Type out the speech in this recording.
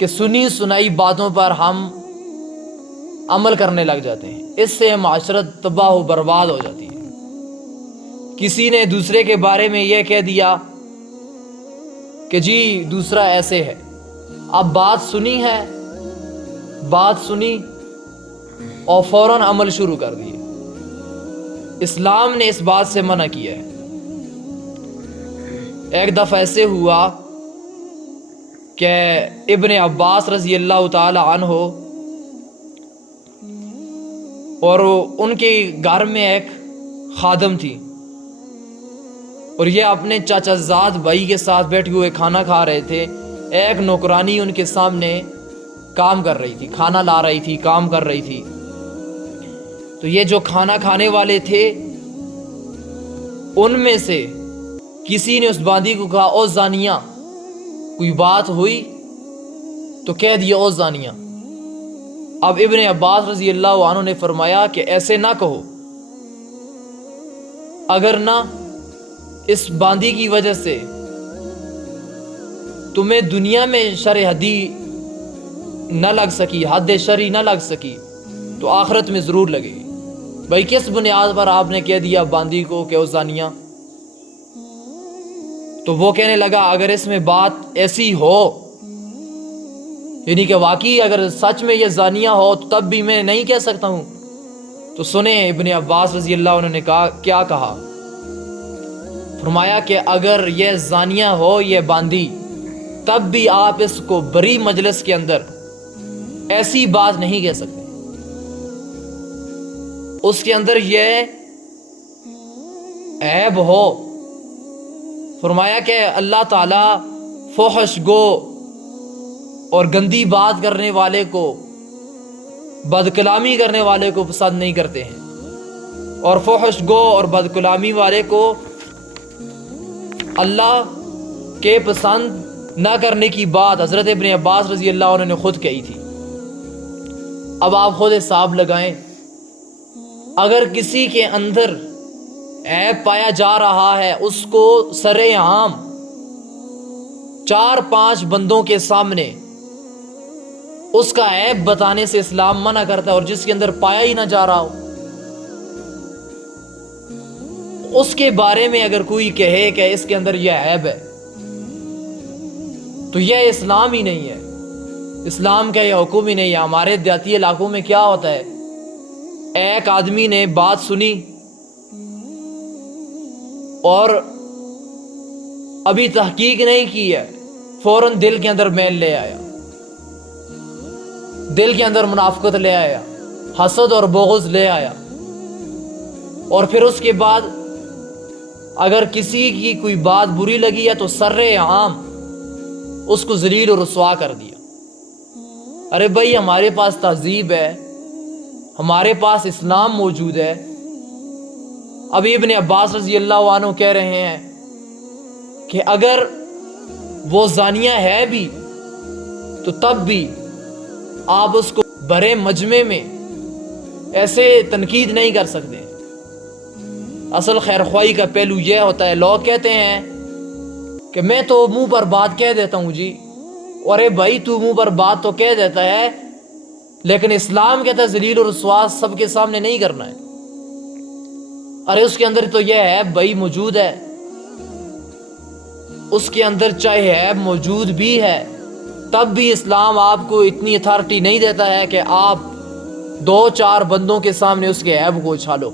کہ سنی سنائی باتوں پر ہم عمل کرنے لگ جاتے ہیں، اس سے معاشرت تباہ و برباد ہو جاتی ہے۔ کسی نے دوسرے کے بارے میں یہ کہہ دیا کہ جی دوسرا ایسے ہے، اب بات سنی اور فوراً عمل شروع کر دیے۔ اسلام نے اس بات سے منع کیا ہے۔ ایک دفعہ ایسے ہوا کہ ابن عباس رضی اللہ تعالی عنہ اور ان کے گھر میں ایک خادم تھی، اور یہ اپنے چاچا زاد بھائی کے ساتھ بیٹھے ہوئے کھانا کھا رہے تھے۔ ایک نوکرانی ان کے سامنے کام کر رہی تھی، کھانا لا رہی تھی، کام کر رہی تھی۔ تو یہ جو کھانا کھانے والے تھے ان میں سے کسی نے اس باندی کو کہا او زانیہ، کوئی بات ہوئی تو کہہ دیا او زانیہ۔ اب ابن عباس رضی اللہ عنہ نے فرمایا کہ ایسے نہ کہو، اگر نہ اس باندی کی وجہ سے تمہیں دنیا میں شرع حدی نہ لگ سکی، حد شرعی نہ لگ سکی، تو آخرت میں ضرور لگے گی۔ بھائی کس بنیاد پر آپ نے کہہ دیا باندی کو کہ او زانیہ؟ تو وہ کہنے لگا اگر اس میں بات ایسی ہو، یعنی کہ واقعی اگر سچ میں یہ زانیہ ہو تو تب بھی میں نہیں کہہ سکتا ہوں۔ تو سنیں ابن عباس رضی اللہ عنہ نے کیا کہا، فرمایا کہ اگر یہ زانیہ ہو یہ باندی، تب بھی آپ اس کو بری مجلس کے اندر ایسی بات نہیں کہہ سکتے، اس کے اندر یہ عیب ہو۔ فرمایا کہ اللہ تعالیٰ فحش گو اور گندی بات کرنے والے کو، بد کلامی کرنے والے کو پسند نہیں کرتے ہیں، اور فحش گو اور بد کلامی والے کو اللہ کے پسند نہ کرنے کی بات حضرت ابن عباس رضی اللہ عنہ نے خود کہی تھی۔ اب آپ خود حساب لگائیں، اگر کسی کے اندر عیب پایا جا رہا ہے، اس کو سرِ عام 4-5 بندوں کے سامنے اس کا عیب بتانے سے اسلام منع کرتا ہے، اور جس کے اندر پایا ہی نہ جا رہا ہو اس کے بارے میں اگر کوئی کہے کہ اس کے اندر یہ عیب ہے تو یہ اسلام ہی نہیں ہے، اسلام کا یہ حکم ہی نہیں ہے۔ ہمارے دیہاتی علاقوں میں کیا ہوتا ہے، ایک آدمی نے بات سنی اور ابھی تحقیق نہیں کی ہے، فوراً دل کے اندر میل لے آیا، دل کے اندر منافقت لے آیا، حسد اور بغض لے آیا، اور پھر اس کے بعد اگر کسی کی کوئی بات بری لگی ہے تو سرِ عام اس کو ذلیل و رسوا کر دیا۔ ارے بھائی ہمارے پاس تہذیب ہے، ہمارے پاس اسلام موجود ہے۔ ابھی ابن عباس رضی اللہ عنہ کہہ رہے ہیں کہ اگر وہ زانیہ ہے بھی تو تب بھی آپ اس کو بڑے مجمع میں ایسے تنقید نہیں کر سکتے۔ اصل خیر خواہی کا پہلو یہ ہوتا ہے، لوگ کہتے ہیں کہ میں تو منہ پر بات کہہ دیتا ہوں جی، ارے بھائی تو منہ پر بات تو کہہ دیتا ہے، لیکن اسلام کہتا ہے ذلیل و رسوا سب کے سامنے نہیں کرنا ہے۔ ارے اس کے اندر تو یہ عیب بھائی موجود ہے، اس کے اندر چاہے عیب موجود بھی ہے تب بھی اسلام آپ کو اتنی اتھارٹی نہیں دیتا ہے کہ آپ 2-4 بندوں کے سامنے اس کے عیب کو اچھالو۔